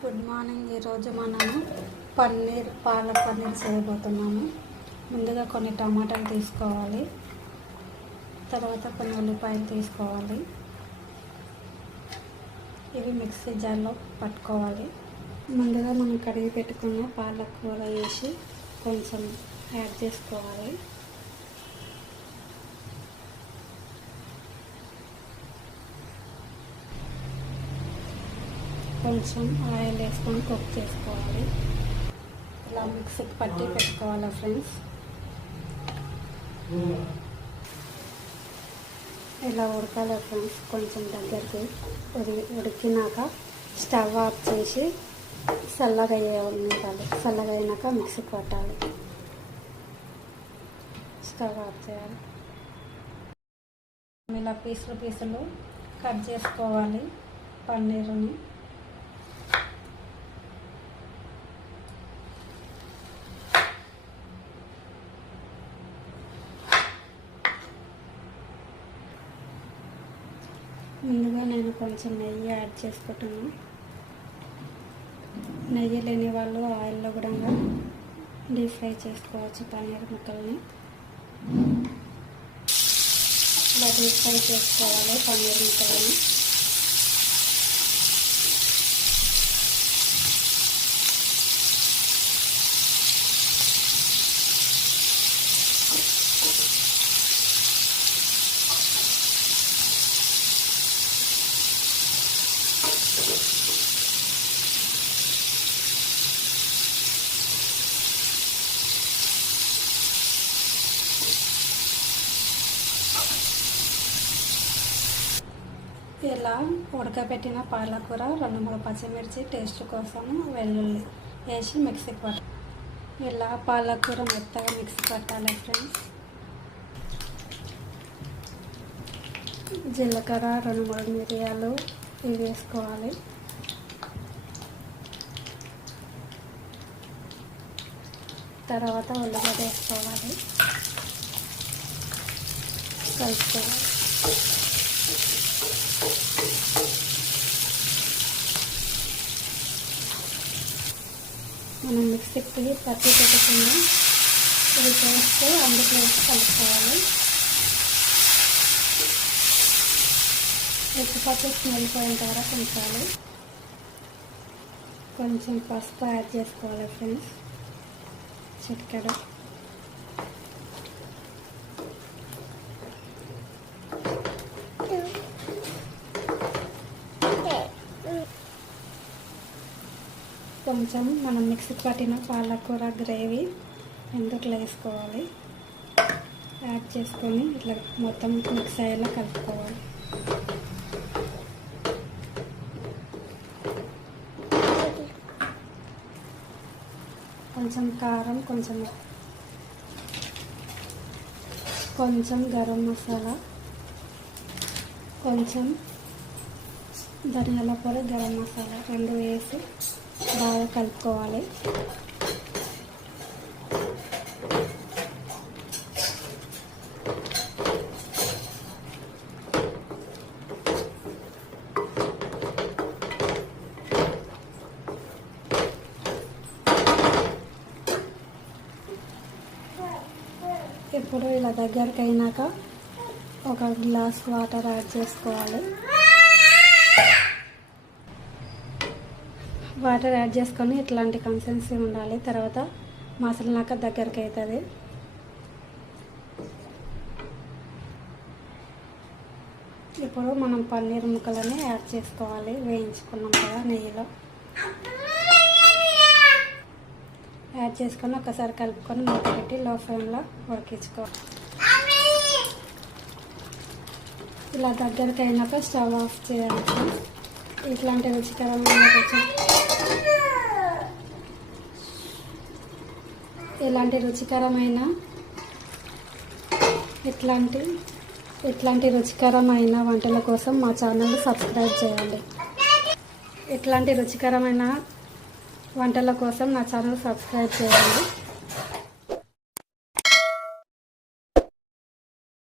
Good morning. ఈరోజు మనము పాలక్ పన్నీర్ చేయబోతున్నాము. ముందుగా కొన్ని టమాటాలు తీసుకోవాలి, తర్వాత కొన్ని ఉల్లిపాయలు తీసుకోవాలి. ఇవి మిక్సీ జార్లో పట్టుకోవాలి. ముందుగా మనం కడిగి పెట్టుకున్న పాలక్ కూర వేసి కొంచెం యాడ్ చేసుకోవాలి. కొంచెం ఆయిల్ వేసుకొని కుక్ చేసుకోవాలి. ఇలా మిక్సీకి పట్టి పెట్టుకోవాలి ఫ్రెండ్స్. ఇలా ఉడకాలి ఫ్రెండ్స్. కొంచెం దగ్గరికి ఉడికినాక స్టవ్ ఆఫ్ చేసి చల్లగా ఉండాలి. చల్లగా అయినాక మిక్సీకి పట్టాలి. స్టవ్ ఆఫ్ చేయాలి. ఇలా పీసులు కట్ చేసుకోవాలి పన్నీరుని. ముందుగా నేను కొంచెం నెయ్యి యాడ్ చేసుకుంటున్నాను. నెయ్యి లేని వాళ్ళు ఆయిల్లో కూడా డీప్ ఫ్రై చేసుకోవచ్చు పన్నీర్ ముక్కల్ని. ఇలా డీప్ ఫ్రై చేసుకోవాలి పన్నీర్ ముక్కల్ని. ఇలా ఉడకబెట్టిన పాలకూర, 2-3 పచ్చిమిర్చి టేస్ట్ కోసం, వెల్లుల్లి వేసి మిక్సీకి పట్టాలి. ఇలా పాలకూర మెత్తగా మిక్సీ పట్టాలి ఫ్రెండ్స్. జీలకర్ర, 2-3 మిరియాలు ఇవి వేసుకోవాలి. తర్వాత ఉల్లిగడ్డ వేసుకోవాలి, కలుపుకోవాలి. మనం మిక్సీకి పట్టి పెట్టుకున్న ఇది పేస్ట్ అందులో వేసి కలుపుకోవాలి. ఉప్పుపప్పు స్మెల్ పోయిన తర్వాత ఉంచాలి. కొంచెం పసుపు యాడ్ చేసుకోవాలి ఫ్రెండ్స్, చిటికెడు. కొంచెం మనం మిక్సీకి పట్టిన పాలకూర గ్రేవీ ఎందుట్లో వేసుకోవాలి. యాడ్ చేసుకొని ఇట్లా మొత్తం మిక్స్ అయ్యేలా కలుపుకోవాలి. కొంచెం కారం, కొంచెం గరం మసాలా, కొంచెం ధనియాల పొడి, గరం మసాలా 2 వేసి బాగా కలుపుకోవాలి. ఇప్పుడు ఇలా దగ్గరికి అయినాక 1 గ్లాస్ వాటర్ యాడ్ చేసుకోవాలి. వాటర్ యాడ్ చేసుకొని ఇట్లాంటి కన్సిస్టెన్సీ ఉండాలి. తర్వాత మసాలాక దగ్గరికి అవుతుంది. ఇప్పుడు మనం పన్నీర్ ముక్కలని యాడ్ చేసుకోవాలి. వేయించుకున్నాం కదా నెయ్యిలో. యాడ్ చేసుకొని ఒకసారి కలుపుకొని మూత పెట్టి లో ఫ్లేమ్లో ఉడికించుకోవాలి. ఇలా దగ్గరికి అయినాక స్టవ్ ఆఫ్ చేయాలి. ఇట్లాంటి రుచికరమైన ఇట్లాంటి రుచికరమైన వంటల కోసం మా ఛానల్ సబ్స్క్రైబ్ చేయండి. ఇట్లాంటి రుచికరమైన వంటల కోసం నా ఛానల్ సబ్స్క్రైబ్ చేయండి.